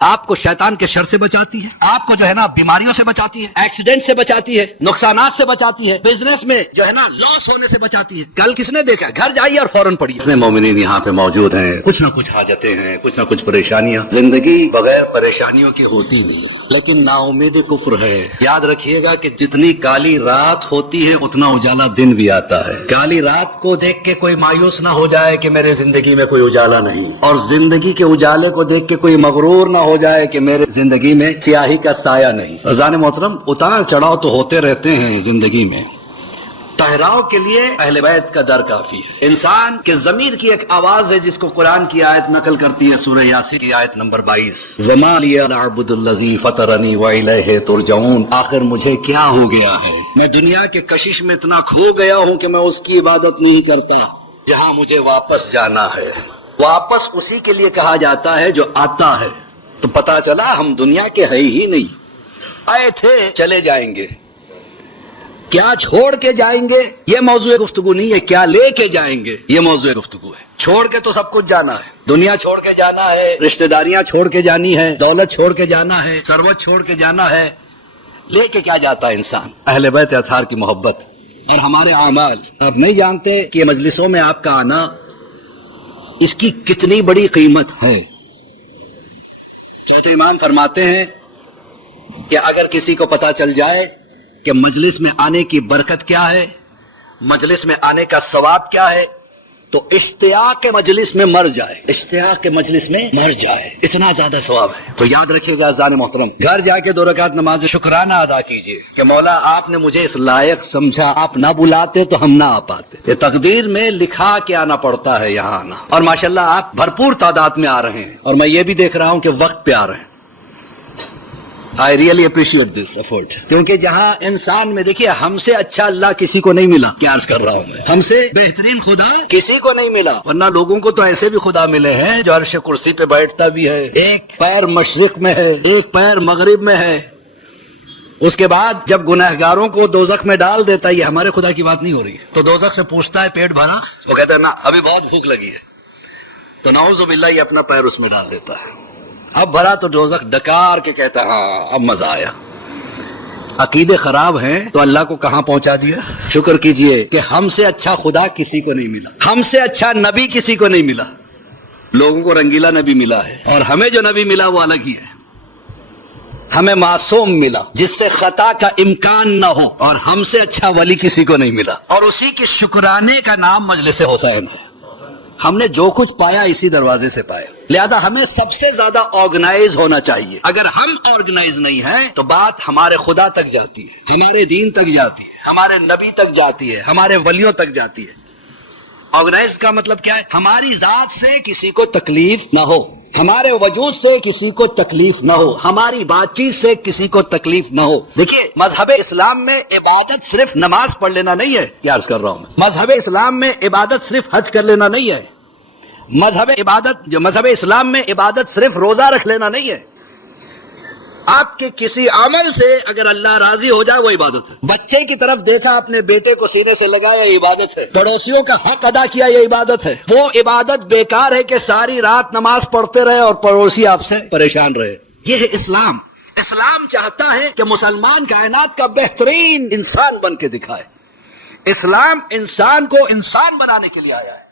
آپ کو شیطان کے شر سے بچاتی ہے، آپ کو جو ہے نا بیماریوں سے بچاتی ہے، ایکسیڈنٹ سے بچاتی ہے، نقصانات سے بچاتی ہے، بزنس میں جو ہے نا لاس ہونے سے بچاتی ہے۔ کل کس نے دیکھا؟ گھر جائیے اور فوراً پڑھیے، اتنے مومنین یہاں پہ موجود ہیں، کچھ نہ کچھ حاجتیں ہیں، کچھ نہ کچھ پریشانیاں۔ زندگی بغیر پریشانیوں کی ہوتی نہیں ہے، لیکن نا امید کفر ہے۔ یاد رکھیے گا کہ جتنی کالی رات ہوتی ہے اتنا اجالا دن بھی آتا ہے۔ کالی رات کو دیکھ کے کوئی مایوس نہ ہو جائے کہ میرے زندگی میں کوئی اجالا نہیں، اور زندگی کے اجالے کو دیکھ کے کوئی مغرور نہ ہو جائے کہ میرے زندگی میں سیاہی کا سایہ نہیں۔ عزیزان محترم، اتار چڑھاؤ تو ہوتے رہتے ہیں زندگی میں، ٹھہراؤ کے لیے اہل بیت کا در کافی ہے۔ انسان کے ضمیر کی ایک آواز ہے جس کو قرآن کی آیت نقل کرتی ہے، سورہ یاسین کی آیت نمبر 22، وَمَا لِيَ أَعْبُدُ الَّذِي فَطَرَنِي وَإِلَيْهِ تُرْجَعُونَ۔ آخر مجھے کیا ہو گیا ہے؟ میں دنیا کے کشش میں اتنا کھو گیا ہوں کہ میں اس کی عبادت نہیں کرتا جہاں مجھے واپس جانا ہے۔ واپس اسی کے لیے کہا جاتا ہے جو آتا ہے۔ تو پتا چلا ہم دنیا کے ہے ہی نہیں، آئے تھے چلے جائیں گے۔ کیا چھوڑ کے جائیں گے یہ موضوع گفتگو نہیں ہے، کیا لے کے جائیں گے یہ موضوع گفتگو ہے۔ چھوڑ کے تو سب کچھ جانا ہے، دنیا چھوڑ کے جانا ہے، رشتہ داریاں چھوڑ کے جانی ہے، دولت چھوڑ کے جانا ہے، ثروت چھوڑ کے جانا ہے۔ لے کے کیا جاتا ہے انسان؟ اہل بیت اطہار کی محبت اور ہمارے اعمال۔ آپ نہیں جانتے کہ مجلسوں میں آپ کا آنا اس کی کتنی بڑی قیمت ہے۔ حضرت امام فرماتے ہیں کہ اگر کسی کو پتا چل جائے کہ مجلس میں آنے کی برکت کیا ہے، مجلس میں آنے کا ثواب کیا ہے، تو اشتیاق کے مجلس میں مر جائے، اشتیاق کے مجلس میں مر جائے، اتنا زیادہ ثواب ہے۔ تو یاد رکھیے گا عزیزان محترم، گھر جا کے 2 رکعت نماز شکرانہ ادا کیجیے کہ مولا آپ نے مجھے اس لائق سمجھا، آپ نہ بلاتے تو ہم نہ آ پاتے۔ یہ تقدیر میں لکھا کے آنا پڑتا ہے یہاں آنا، اور ماشاءاللہ آپ بھرپور تعداد میں آ رہے ہیں، اور میں یہ بھی دیکھ رہا ہوں کہ وقت پہ آ رہے ہیں۔ I really appreciate this effort، کیونکہ جہاں انسان میں دیکھیے ہم سے اچھا اللہ کسی کو نہیں ملا، کیا عرض کر رہا ہوں میں، ہم سے بہترین خدا کسی کو نہیں ملا، ورنہ لوگوں کو تو ایسے بھی خدا ملے ہیں جو عرش کرسی پہ بیٹھتا بھی ہے، ایک پیر مشرق میں ہے، ایک پیر مغرب میں ہے، اس کے بعد جب گنہگاروں کو دوزخ میں ڈال دیتا ہے۔ یہ ہمارے خدا کی بات نہیں ہو رہی ہے، تو دوزخ سے پوچھتا ہے پیٹ بھرا؟ وہ کہتا ہے نا ابھی بہت بھوک لگی ہے، تو نعوذ باللہ یہ اپنا پیر اس میں ڈال دیتا ہے۔ اب بھرا تو دوزخ ڈکار کے کہتا ہے ہاں اب مزہ آیا۔ عقیدے خراب ہیں تو اللہ کو کہاں پہنچا دیا۔ شکر کیجئے کہ ہم سے اچھا خدا کسی کو نہیں ملا، ہم سے اچھا نبی کسی کو نہیں ملا۔ لوگوں کو رنگیلا نبی ملا ہے، اور ہمیں جو نبی ملا وہ الگ ہی ہے۔ ہمیں معصوم ملا جس سے خطا کا امکان نہ ہو، اور ہم سے اچھا ولی کسی کو نہیں ملا، اور اسی کے شکرانے کا نام مجلس حسین ہے۔ ہم نے جو کچھ پایا اسی دروازے سے پایا، لہذا ہمیں سب سے زیادہ آرگنائز ہونا چاہیے۔ اگر ہم آرگنائز نہیں ہیں تو بات ہمارے خدا تک جاتی ہے، ہمارے دین تک جاتی ہے، ہمارے نبی تک جاتی ہے، ہمارے ولیوں تک جاتی ہے۔ آرگنائز کا مطلب کیا ہے؟ ہماری ذات سے کسی کو تکلیف نہ ہو، ہمارے وجود سے کسی کو تکلیف نہ ہو، ہماری بات چیت سے کسی کو تکلیف نہ ہو۔ دیکھیے مذہب اسلام میں عبادت صرف نماز پڑھ لینا نہیں ہے، کیا عرض کر رہا ہوں میں، مذہب اسلام میں عبادت صرف حج کر لینا نہیں ہے، مذہب اسلام میں عبادت صرف روزہ رکھ لینا نہیں ہے۔ آپ کے کسی عمل سے اگر اللہ راضی ہو جائے وہ عبادت ہے۔ بچے کی طرف دیکھا، اپنے بیٹے کو سینے سے لگایا، یہ عبادت ہے۔ پڑوسیوں کا حق ادا کیا، یہ عبادت ہے۔ وہ عبادت بیکار ہے کہ ساری رات نماز پڑھتے رہے اور پڑوسی آپ سے پریشان رہے۔ یہ ہے اسلام۔ اسلام چاہتا ہے کہ مسلمان کائنات کا بہترین انسان بن کے دکھائے۔ اسلام انسان کو انسان بنانے کے لیے آیا ہے۔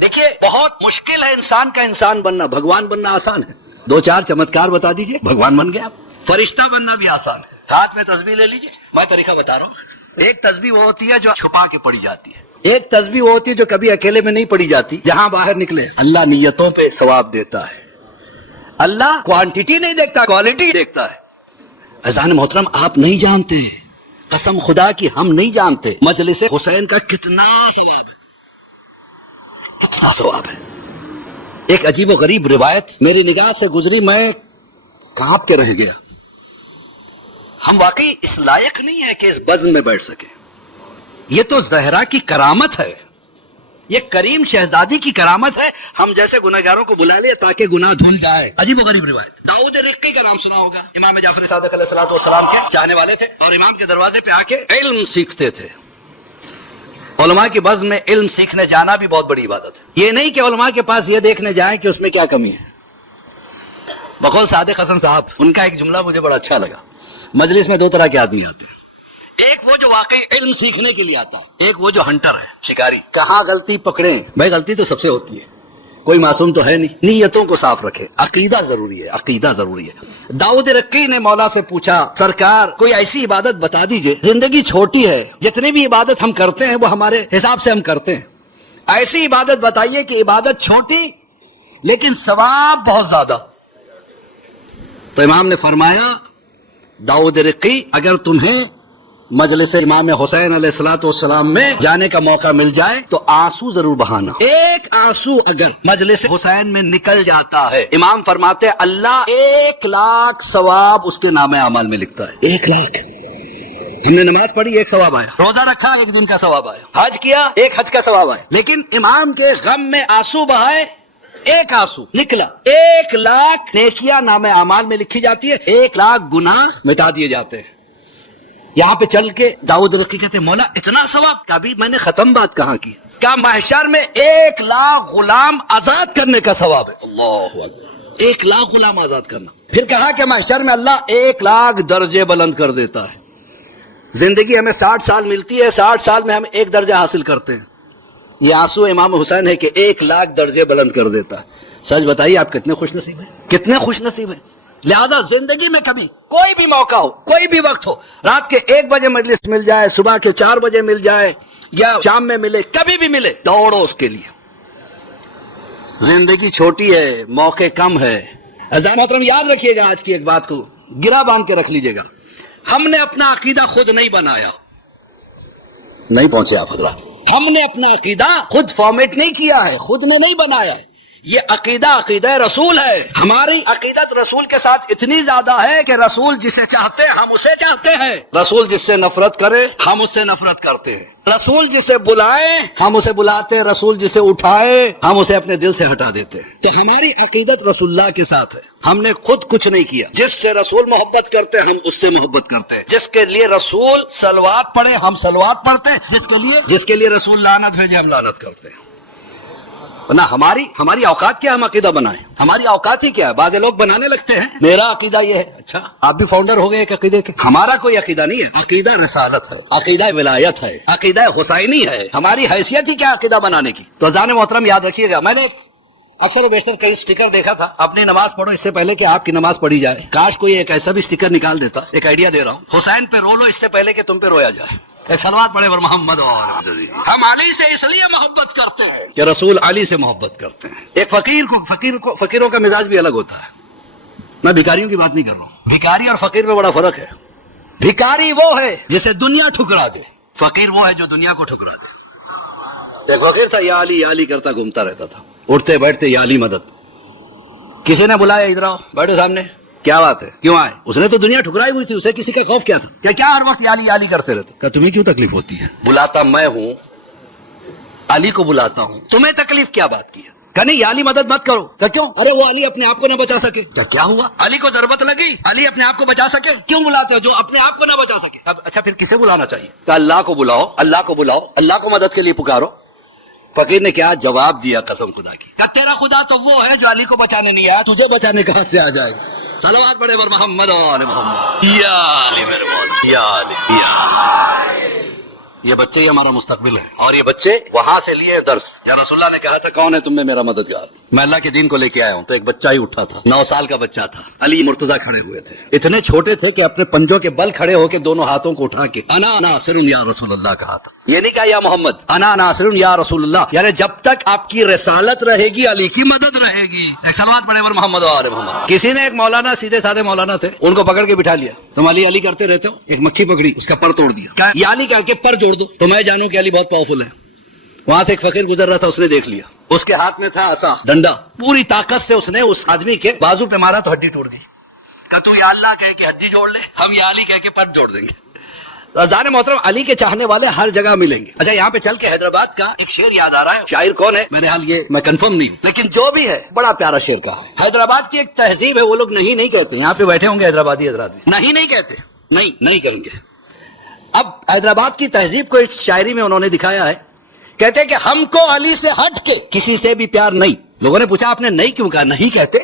دیکھیے بہت مشکل ہے انسان کا انسان بننا، بھگوان بننا آسان ہے۔ 2-4 چمتکار بتا دیجئے، بھگوان بن گیا۔ فرشتہ بننا بھی آسان ہے، ہاتھ میں تسبیح لے لیجئے۔ میں طریقہ بتا رہا ہوں۔ ایک تسبیح وہ ہوتی ہے جو چھپا کے پڑھی جاتی ہے، ایک تسبیح وہ ہوتی ہے جو کبھی اکیلے میں نہیں پڑھی جاتی، جہاں باہر نکلے۔ اللہ نیتوں پہ ثواب دیتا ہے، اللہ کوانٹٹی نہیں دیکھتا، کوالٹی دیکھتا ہے۔ عزیزان محترم، آپ نہیں جانتے، قسم خدا کی ہم نہیں جانتے مجلس حسین کا کتنا ثواب ہے، کتنا ثواب ہے۔ ایک عجیب و غریب روایت میری نگاہ سے گزری، میں کانپ کے رہ گیا۔ ہم واقعی اس لائق نہیں ہے کہ اس بزم میں بیٹھ سکے۔ یہ تو زہرا کی کرامت ہے، یہ کریم شہزادی کی کرامت ہے۔ ہم جیسے گنہگاروں کو بلا لیا تاکہ گناہ دھل جائے۔ عجیب و غریب روایت۔ داؤد رقی کا نام سنا ہوگا، امام جعفر صادق علیہ الصلوۃ والسلام کے چاہنے والے تھے، اور امام کے دروازے پہ آ کے علم سیکھتے تھے۔ علماء کی بزم میں علم سیکھنے جانا بھی بہت بڑی عبادت ہے۔ یہ نہیں کہ علماء کے پاس یہ دیکھنے جائیں کہ اس میں کیا کمی ہے۔ بقول صادق حسن صاحب، ان کا ایک جملہ مجھے بڑا اچھا لگا. مجلس میں دو طرح کے آدمی آتے ہیں، ایک وہ جو واقعی علم سیکھنے کے لیے آتا ہے، ایک وہ جو ہنٹر ہے، شکاری. کہاں غلطی پکڑیں؟ بھائی غلطی تو سب سے ہوتی ہے، کوئی معصوم تو ہے نہیں. نیتوں کو صاف رکھے، عقیدہ ضروری ہے، عقیدہ ضروری ہے. داؤد رقی نے مولا سے پوچھا، سرکار کوئی ایسی عبادت بتا دیجئے، زندگی چھوٹی ہے، جتنی بھی عبادت ہم کرتے ہیں وہ ہمارے حساب سے ہم کرتے ہیں، ایسی عبادت بتائیے کہ عبادت چھوٹی لیکن ثواب بہت زیادہ. تو امام نے فرمایا، داؤد رقی اگر تمہیں مجلس امام حسین علیہ الصلوۃ والسلام میں جانے کا موقع مل جائے تو آنسو ضرور بہانا. ایک آنسو اگر مجلس حسین میں نکل جاتا ہے، امام فرماتے ہیں اللہ 1,00,000 ثواب اس کے نام اعمال میں لکھتا ہے. 1,00,000. ہم نے نماز پڑھی، ایک ثواب آیا. روزہ رکھا، ایک دن کا ثواب آیا. حج کیا، ایک حج کا ثواب آیا. لیکن امام کے غم میں آنسو بہائے، ایک آنسو نکلا، 1,00,000 نیکیاں نام اعمال میں لکھی جاتی ہے، 1,00,000 گناہ مٹا دیے جاتے ہیں. یہاں پہ چل کے داؤد رقی کہتے ہیں مولا اتنا ثواب. کبھی میں نے ختم بات کہاں کی؟ کیا محشر میں 1,00,000 غلام آزاد کرنے کا ثواب ہے. اللہ اکبر، 1,00,000 غلام آزاد کرنا. پھر کہا کہ محشر میں اللہ 1,00,000 درجے بلند کر دیتا ہے. زندگی ہمیں 60 سال ملتی ہے، 60 سال میں ہم ایک درجہ حاصل کرتے ہیں. یہ آنسو امام حسین ہے کہ 1,00,000 درجے بلند کر دیتا ہے. سچ بتائیے آپ کتنے خوش نصیب ہیں، کتنے خوش نصیب ہیں. لہذا زندگی میں کبھی کوئی بھی موقع ہو، کوئی بھی وقت ہو، رات کے 1 بجے مجلس مل جائے، صبح کے 4 بجے مل جائے یا شام میں ملے، کبھی بھی ملے، دوڑو اس کے لیے. زندگی چھوٹی ہے، موقع کم ہے. عزیزان محترم یاد رکھیے گا، آج کی ایک بات کو گرا باندھ کے رکھ لیجیے گا. ہم نے اپنا عقیدہ خود نہیں بنایا، نہیں پہنچے آپ حضرات. ہم نے اپنا عقیدہ خود فارمیٹ نہیں کیا ہے، خود نے نہیں بنایا ہے. یہ عقیدہ رسول ہے. ہماری عقیدت رسول کے ساتھ اتنی زیادہ ہے کہ رسول جسے چاہتے ہیں ہم اسے چاہتے ہیں، رسول جس سے نفرت کرے ہم اس سے نفرت کرتے ہیں، رسول جسے بلائے ہم اسے بلاتے ہیں، رسول جسے اٹھائے ہم اسے اپنے دل سے ہٹا دیتے ہیں. تو ہماری عقیدت رسول اللہ کے ساتھ ہے. ہم نے خود کچھ نہیں کیا. جس سے رسول محبت کرتے ہیں ہم اس سے محبت کرتے ہیں. جس کے لیے رسول صلوات پڑھے ہم صلوات پڑھتے ہیں. جس کے لیے رسول لعنت بھیجے ہم لعنت کرتے ہیں. نہ ہماری اوقات کیا ہم عقیدہ بنائیں؟ ہماری اوقات ہی کیا ہے؟ بعض لوگ بنانے لگتے ہیں میرا عقیدہ یہ ہے. اچھا آپ بھی فاؤنڈر ہو گئے ایک عقیدے کے. ہمارا کوئی عقیدہ نہیں ہے. عقیدہ رسالت ہے، عقیدہ ولایت ہے، عقیدہ حسینی ہے. ہماری حیثیت ہی کیا عقیدہ بنانے کی. تو اذان محترم یاد رکھیے گا، میں نے اکثر و بیشتر کئی اسٹیکر دیکھا تھا، اپنی نماز پڑھو اس سے پہلے کہ آپ کی نماز پڑھی جائے. کاش کوئی ایک ایسا بھی اسٹیکر نکال دیتا. ایک آئیڈیا دے رہا ہوں، حسین پہ رو لو اس سے پہلے کہ تم پہ رویا جائے. ایک صلوات پڑھے پر محمد. ہم علی سے اس لیے محبت کرتے ہیں کہ رسول علی سے محبت کرتے ہیں. ایک فقیروں کا مزاج بھی الگ ہوتا ہے. میں بھکاریوں کی بات نہیں کر رہا ہوں، بھکاری اور فقیر میں بڑا فرق ہے. بھکاری وہ ہے جسے دنیا ٹھکرا دے، فقیر وہ ہے جو دنیا کو ٹھکرا دے. ایک فقیر تھا، یا علی یا علی کرتا گھومتا رہتا تھا، اٹھتے بیٹھتے یا علی مدد. کسی نے بلایا ادھر آؤ، بیٹھو سامنے. کیا بات ہے، کیوں آئے؟ اس نے تو دنیا ٹھکرائی ہوئی تھی، اسے کسی کا خوف کیا تھا؟ کیا ہر وقت یا علی کرتے رہتے؟ کیا تمہیں کیوں تکلیف ہوتی ہے؟ بلاتا میں ہوں، علی کو بلاتا ہوں، تمہیں تکلیف کیا بات کی ہے؟ کہ نہیں یا علی مدد مت کرو. کہ کیوں؟ ارے وہ علی اپنے آپ کو نہ بچا سکے. کیا ہوا؟ علی کو ضرورت لگی، علی اپنے آپ کو بچا سکے. کیوں بلاتے ہو جو اپنے آپ کو نہ بچا سکے؟ اچھا پھر کسے بلانا چاہیے؟ کہ اللہ کو بلاؤ، اللہ کو بلاؤ، اللہ کو مدد کے لیے پکارو. فقیر نے کیا جواب دیا قسم خدا کی، کہ تیرا خدا تو وہ ہے جو علی کو بچانے نہیں آیا، تجھے بچانے کہاں سے آ جائے گا. صلوات پڑھے پر محمد آل محمد. یا علی میرے مولا، یا علی، یا علی. یہ بچے ہی ہمارا مستقبل ہے، اور یہ بچے وہاں سے لیے درس. یا رسول اللہ نے کہا تھا کون ہے تم میں میرا مددگار؟ میں اللہ کے دین کو لے کے آیا ہوں. تو ایک بچہ ہی اٹھا تھا، 9 سال کا بچہ تھا. علی مرتضیٰ کھڑے ہوئے تھے، اتنے چھوٹے تھے کہ اپنے پنجوں کے بل کھڑے ہو کے دونوں ہاتھوں کو اٹھا کے انا ناصر یا رسول اللہ کہا تھا. یہ نہیں کہا یا محمد، انا ناصر یا رسول اللہ، یعنی جب تک آپ کی رسالت رہے گی علی کی مدد رہے گی. ایک صلوات پڑھے پر محمد و آل محمد. کسی نے ایک مولانا، سیدھے سادے مولانا تھے، ان کو پکڑ کے بٹھا لیا. تم علی علی کرتے رہتے ہو. ایک مکھی پکڑی، اس کا پر توڑ دیا. کیا یا علی کہہ کے پر جوڑ دو تو میں جانوں کہ علی بہت پاورفل ہے. وہاں سے ایک فقیر گزر رہا تھا، اس نے دیکھ لیا. اس کے ہاتھ میں تھا عصا، ڈنڈا. پوری طاقت سے اس نے اس آدمی کے بازو پہ مارا تو ہڈی ٹوٹ گئی. کہ تو یا اللہ کہہ کے ہڈی جوڑ لے، ہم یا علی کہہ کے پر جوڑ دیں گے. ازان محترم علی کے چاہنے والے ہر جگہ ملیں گے. اچھا یہاں پہ چل کے حیدرآباد کا ایک شعر یاد آ رہا ہے. شاعر کون ہے میرے حال یہ میں کنفرم نہیں ہوں، لیکن جو بھی ہے بڑا پیارا شعر کہا ہے. حیدرآباد کی ایک تہذیب ہے، وہ لوگ نہیں کہتے. یہاں پہ بیٹھے ہوں گے حیدرآبادی حضرات بھی نہیں کہتے، نہیں کہیں گے. اب حیدرآباد کی تہذیب کو ایک شاعری میں انہوں نے دکھایا ہے. کہتے ہیں کہ ہم کو علی سے ہٹ کے کسی سے بھی پیار نہیں. لوگوں نے پوچھا آپ نے نہیں کیوں کہا؟ نہیں کہتے.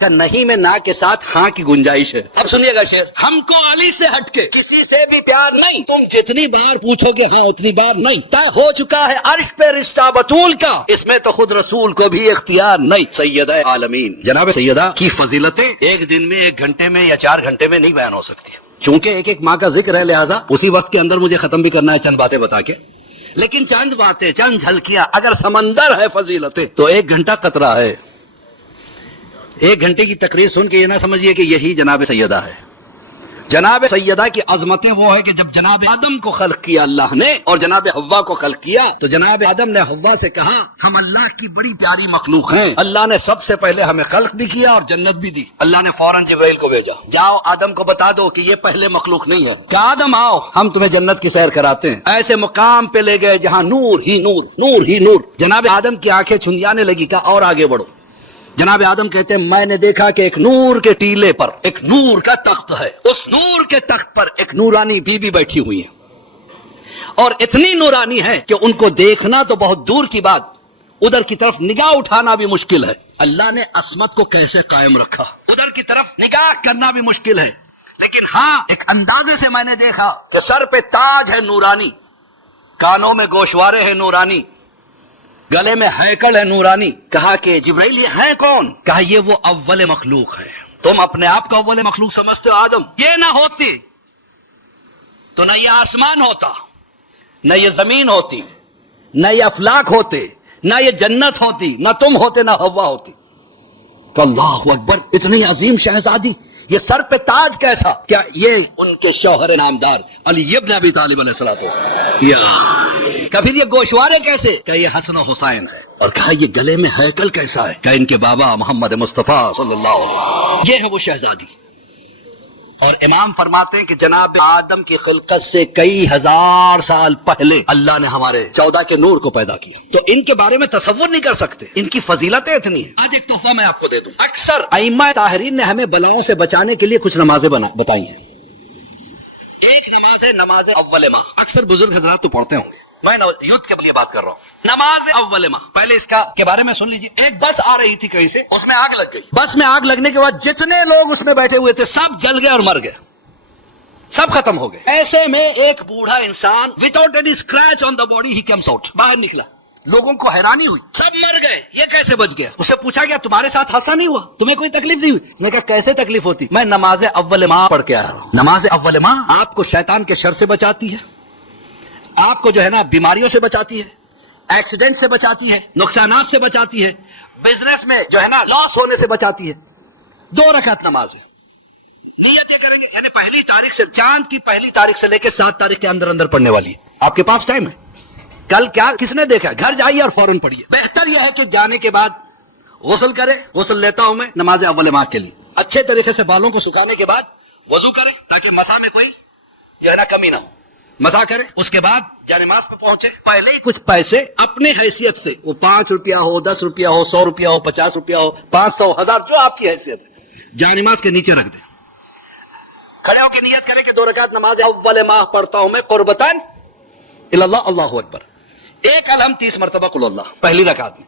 کہ نہیں میں نا کے ساتھ ہاں کی گنجائش ہے. اب سنیے گا شعر. ہم کو علی سے ہٹ کے کسی سے بھی پیار نہیں, تم جتنی بار پوچھو گے ہاں اتنی بار نہیں. طے ہو چکا ہے عرش پہ رشتہ بطول کا, اس میں تو خود رسول کو بھی اختیار نہیں. سیدہ عالمین جناب سیدہ کی فضیلتیں ایک دن میں 1 گھنٹے میں یا 4 گھنٹے میں نہیں بیان ہو سکتی, چونکہ ایک ماہ کا ذکر ہے, لہذا اسی وقت کے اندر مجھے ختم بھی کرنا ہے چند باتیں بتا کے. لیکن چند باتیں, چند جھلکیاں, اگر سمندر ہے فضیلتیں تو 1 گھنٹہ قطرہ ہے. 1 گھنٹے کی تقریر سن کے یہ نہ سمجھیے کہ یہی جناب سیدہ ہے. جناب سیدہ کی عظمتیں وہ ہے کہ جب جناب آدم کو خلق کیا اللہ نے اور جناب حوا کو خلق کیا تو جناب آدم نے حوا سے کہا ہم اللہ کی بڑی پیاری مخلوق ہیں. اللہ نے سب سے پہلے ہمیں خلق بھی کیا اور جنت بھی دی. اللہ نے فوراً جبرائیل کو بھیجا, جاؤ آدم کو بتا دو کہ یہ پہلے مخلوق نہیں ہے, کہ آدم آؤ ہم تمہیں جنت کی سیر کراتے ہیں. ایسے مقام پہ لے گئے جہاں نور ہی نور, نور ہی نور. جناب آدم کی آنکھیں چھنجانے لگی, کہا اور آگے بڑھو. جناب آدم کہتے ہیں میں نے دیکھا کہ ایک نور کے ٹیلے پر ایک نور کا تخت ہے, اس نور کے تخت پر ایک نورانی بی بی بیٹھی ہوئی ہے, اور اتنی نورانی ہے کہ ان کو دیکھنا تو بہت دور کی بات, ادھر کی طرف نگاہ اٹھانا بھی مشکل ہے. اللہ نے عصمت کو کیسے قائم رکھا, ادھر کی طرف نگاہ کرنا بھی مشکل ہے. لیکن ہاں ایک اندازے سے میں نے دیکھا کہ سر پہ تاج ہے نورانی, کانوں میں گوشوارے ہیں نورانی, گلے میں ہیکل ہے نورانی. کہا کہ جبرائیل یہ ہے کون؟ کہا یہ وہ اول مخلوق ہے. تم اپنے آپ کو اول مخلوق سمجھتے ہو آدم, یہ نہ ہوتی تو نہ یہ آسمان ہوتا, نہ یہ زمین ہوتی, نہ یہ افلاک ہوتے, نہ یہ جنت ہوتی, نہ تم ہوتے, نہ حوا ہوتی. کہ اللہ اکبر, اتنی عظیم شہزادی, یہ سر پہ تاج کیسا؟ کیا یہ ان کے شوہر نامدار علی ابن ابی طالب علیہ الصلوۃ والسلام. کہ پھر یہ گوشوارے کیسے؟ کہ یہ حسن و حسین ہے. اور کہا یہ گلے میں ہیکل کیسا ہے؟ کہ ان کے بابا محمد مصطفیٰ صلی اللہ علیہ وسلم, یہ ہے وہ شہزادی. اور امام فرماتے ہیں کہ جناب آدم کی خلقت سے کئی ہزار سال پہلے اللہ نے ہمارے 14 کے نور کو پیدا کیا, تو ان کے بارے میں تصور نہیں کر سکتے, ان کی فضیلتیں اتنی ہیں. آج ایک تحفہ میں آپ کو دے دوں. اکثر ائمہ طاہرین نے ہمیں بلاؤں سے بچانے کے لیے کچھ نمازیں بتائی ہیں. ایک نماز ہے نماز اول ماہ, اکثر بزرگ حضرات تو پڑھتے ہوں گے, میں یوتھ کے لیے بات کر رہا ہوں. نماز اول ماہ, پہلے اس کا کے بارے میں سن لیجیے. ایک بس آ رہی تھی کہیں سے, اس میں آگ لگ گئی. بس میں آگ لگنے کے بعد جتنے لوگ اس میں بیٹھے ہوئے تھے سب جل گئے اور مر گئے, سب ختم ہو گئے. ایسے میں ایک بوڑھا انسان without any scratch on the body he comes out, باہر نکلا. لوگوں کو حیرانی ہوئی, سب مر گئے, یہ کیسے بچ گیا؟ اسے پوچھا گیا تمہارے ساتھ حادثہ نہیں ہوا, تمہیں کوئی تکلیف نہیں ہوئی؟ نے کہا کیسے تکلیف ہوتی؟ میں نماز اول ماہ پڑھ کے آیا رہا ہوں. نماز اول ماہ آپ کو شیطان کے شر سے بچاتی ہے, آپ کو جو ہے نا بیماریوں سے بچاتی ہے, ایکسیڈنٹ سے بچاتی ہے, نقصانات سے بچاتی ہے, بزنس میں جو ہے نا لاس ہونے سے بچاتی ہے. 2 رکعت نماز ہے, نیت یہ کریں گے یعنی پہلی تاریخ سے, چاند کی پہلی تاریخ سے لے کے 7 تاریخ کے اندر اندر پڑھنے والی ہے. آپ کے پاس ٹائم ہے, کل کیا کس نے دیکھا, گھر جائیے اور فوراً پڑھیے. بہتر یہ ہے کہ جانے کے بعد غسل کرے, غسل لیتا ہوں میں نماز اول ماہ کے لیے, اچھے طریقے سے بالوں کو سکھانے کے بعد وضو کرے تاکہ مسا میں کوئی جو ہے نا کمی نہ ہو, مسا کرے. اس کے بعد جانماز پہ پہنچے, پہلے ہی کچھ پیسے اپنے حیثیت سے, وہ 5 روپیہ ہو, 10 روپیہ ہو, 100 روپیہ ہو, 50 روپیہ ہو, 500, 1000, جو آپ کی حیثیت ہے, جانماز کے نیچے رکھ دیں. کھڑے ہو کے نیت کرے کہ 2 رکعت نماز اول ماہ پڑھتا ہوں میں قربتاً اللہ, اللہ اکبر. 1 الحم 30 مرتبہ قل اللہ پہلی رکعت میں,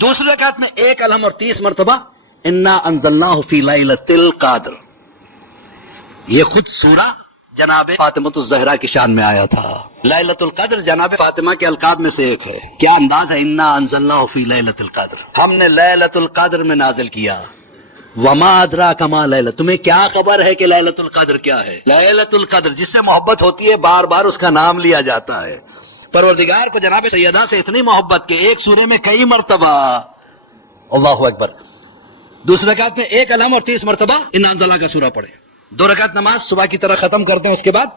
دوسری رکعت میں 1 الحم اور 30 مرتبہ انا انزلناہ فی لیلۃ القدر. یہ خود سورہ جناب فاطمۃ الزہرا کی شان میں آیا تھا. لیلۃ القدر جناب فاطمہ کے القاب میں سے ایک ہے. کیا انداز ہے, انا انزلناہ فی لیلۃ القدر, ہم نے لیلۃ القدر میں نازل کیا. وما ادراک ما لیلۃ, تمہیں کیا خبر ہے کہ لیلۃ القدر کیا ہے؟ لیلۃ القدر جس سے محبت ہوتی ہے بار بار اس کا نام لیا جاتا ہے. پروردگار کو جناب سیدہ سے اتنی محبت کہ ایک سورے میں کئی مرتبہ اللہ اکبر. دوسری رکعت میں 1 الحم اور 30 مرتبہ انا انزلناہ کا سورہ پڑھے. 2 رکعت نماز صبح کی طرح ختم کرتے ہیں, اس کے بعد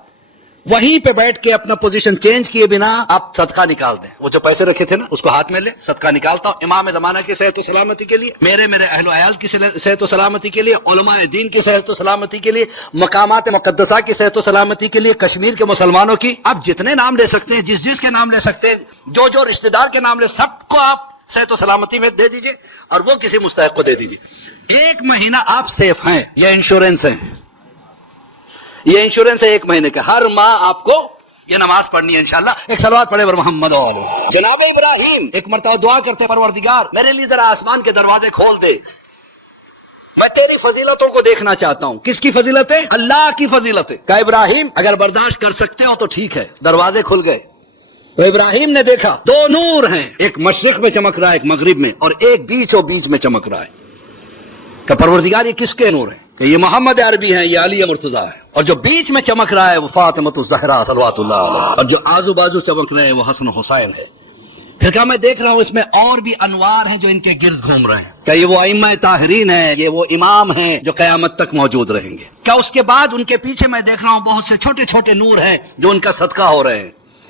وہیں پہ بیٹھ کے اپنا پوزیشن چینج کیے بنا آپ صدقہ نکال دیں. وہ جو پیسے رکھے تھے نا اس کو ہاتھ میں لے, صدقہ نکالتا ہوں امام زمانہ کی صحت و سلامتی کے لیے, میرے اہل و عیال کی صحت و سلامتی کے لیے, علماء دین کی صحت و سلامتی کے لیے, مقامات مقدسہ کی صحت و سلامتی کے لیے, کشمیر کے مسلمانوں کی. آپ جتنے نام لے سکتے ہیں, جس کے نام لے سکتے ہیں, جو رشتہ دار کے نام لے, سب کو آپ صحت و سلامتی میں دے دیجئے اور وہ کسی مستحق کو دے دیجئے. 1 مہینہ آپ سیف ہیں, یہ انشورنس ہے, یہ انشورنس ہے 1 مہینے کا. ہر ماہ آپ کو یہ نماز پڑھنی ہے انشاءاللہ. ایک صلوات پڑھے بر محمد و آلہ. جناب ابراہیم ایک مرتبہ دعا کرتے, پروردگار میرے لیے ذرا آسمان کے دروازے کھول دے. میں تیری فضیلتوں کو دیکھنا چاہتا ہوں. کس کی فضیلتیں؟ اللہ کی فضیلتیں. کہا ابراہیم اگر برداشت کر سکتے ہو تو ٹھیک ہے. دروازے کھل گئے تو ابراہیم نے دیکھا دو نور ہیں، ایک مشرق میں چمک رہا ہے، ایک مغرب میں، اور ایک بیچ میں چمک رہا ہے. کہ پروردگار یہ کس کے نور ہیں؟ کہ یہ محمد عربی ہیں، یہ علی مرتضیٰ ہے. اور جو بیچ میں چمک رہا ہے وہ فاطمۃ الزہرا صلوات اللہ علیہ، اور جو آزو بازو چمک رہے ہیں وہ حسن حسین ہے. پھر کہا میں دیکھ رہا ہوں اس میں اور بھی انوار ہیں جو ان کے گرد گھوم رہے ہیں. کیا یہ وہ ائمہ طاہرین ہیں، یہ وہ امام ہیں جو قیامت تک موجود رہیں گے. کیا اس کے بعد ان کے پیچھے میں دیکھ رہا ہوں بہت سے چھوٹے چھوٹے نور ہیں جو ان کا صدقہ ہو رہے ہیں.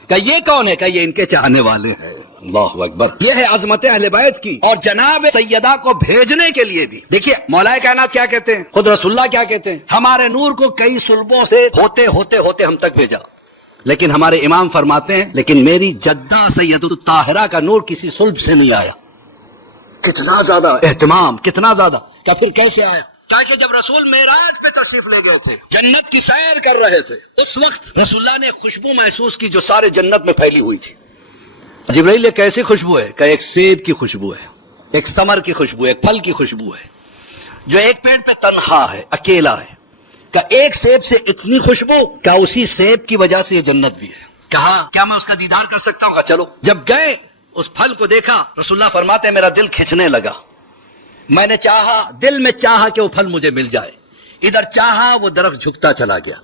کہ یہ کون ہے؟ کہ یہ ان کے چاہنے والے ہیں. اللہ اکبر. یہ ہے عظمت اہل بیت کی. اور جناب سیدہ کو بھیجنے کے لیے بھی دیکھیے مولا کائنات کیا کہتے ہیں، خود رسول اللہ کیا کہتے ہیں، ہمارے نور کو کئی صلبوں سے ہوتے ہم تک بھیجا. لیکن ہمارے امام فرماتے ہیں لیکن میری جدہ سیدہ الطاہرہ کا نور کسی صلب سے نہیں آیا. کتنا زیادہ اہتمام، کتنا زیادہ. کیا پھر کیسے آیا؟ کہ جب رسول معراج پہ تشریف لے گئے تھے، جنت کی سیر کر رہے تھے، اس وقت رسول اللہ نے خوشبو محسوس کی جو سارے جنت میں پھیلی ہوئی تھی. جبرائیل یہ کیسی خوشبو ہے؟ کہ ایک سیب کی خوشبو ہے، ایک ثمر کی خوشبو ہے، ایک پھل کی خوشبو ہے جو ایک پیڑ پہ تنہا ہے، اکیلا ہے. کہ ایک سیب سے اتنی خوشبو کہ اسی سیب کی وجہ سے یہ جنت بھی ہے. کہا کیا میں اس کا دیدار کر سکتا ہوں؟ کہا چلو. جب گئے اس پھل کو دیکھا، رسول اللہ فرماتے ہیں میرا دل کھنچنے لگا. میں نے چاہا، دل میں چاہا کہ وہ پھل مجھے مل جائے. ادھر چاہا وہ درخت جھکتا چلا گیا.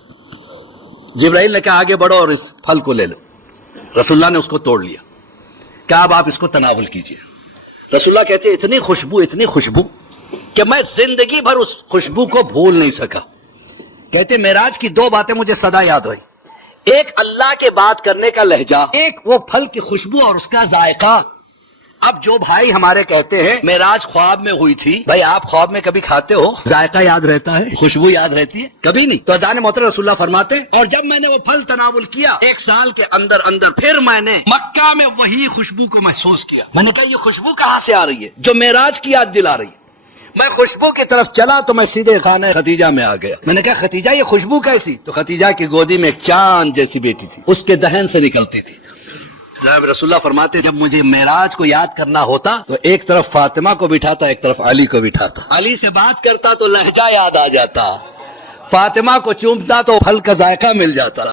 جبرائیل نے کہا آگے بڑھو اور اس پھل کو لے لو. رسول اللہ نے اس کو توڑ لیا. کہا اب آپ اس کو تناول کیجئے. رسول اللہ کہتے ہیں اتنی خوشبو کہ میں زندگی بھر اس خوشبو کو بھول نہیں سکا. کہتے معراج کی دو باتیں مجھے سدا یاد رہی، ایک اللہ کے بات کرنے کا لہجہ، ایک وہ پھل کی خوشبو اور اس کا ذائقہ. اب جو بھائی ہمارے کہتے ہیں معراج خواب میں ہوئی تھی، بھائی آپ خواب میں کبھی کھاتے ہو؟ ذائقہ یاد رہتا ہے؟ خوشبو یاد رہتی ہے؟ کبھی نہیں. تو اذان محترم رسول اللہ فرماتے ہیں اور جب میں نے وہ پھل تناول کیا، ایک سال کے اندر پھر میں نے مکہ میں وہی خوشبو کو محسوس کیا. میں نے کہا یہ خوشبو کہاں سے آ رہی ہے جو معراج کی یاد دلا رہی ہے؟ میں خوشبو کی طرف چلا تو میں سیدھے خانہ خدیجہ میں آ گیا. میں نے کہا خدیجہ یہ خوشبو کیسی؟ تو خدیجہ کی گودی میں ایک چاند جیسی بیٹی تھی، اس کے دہن سے نکلتی تھی. جناب رسول اللہ فرماتے جب مجھے معراج کو یاد کرنا ہوتا تو ایک طرف فاطمہ کو بٹھاتا، ایک طرف علی کو بٹھاتا. علی سے بات کرتا تو لہجہ یاد آ جاتا، فاطمہ کو چومتا تو پھل کا ذائقہ مل جاتا.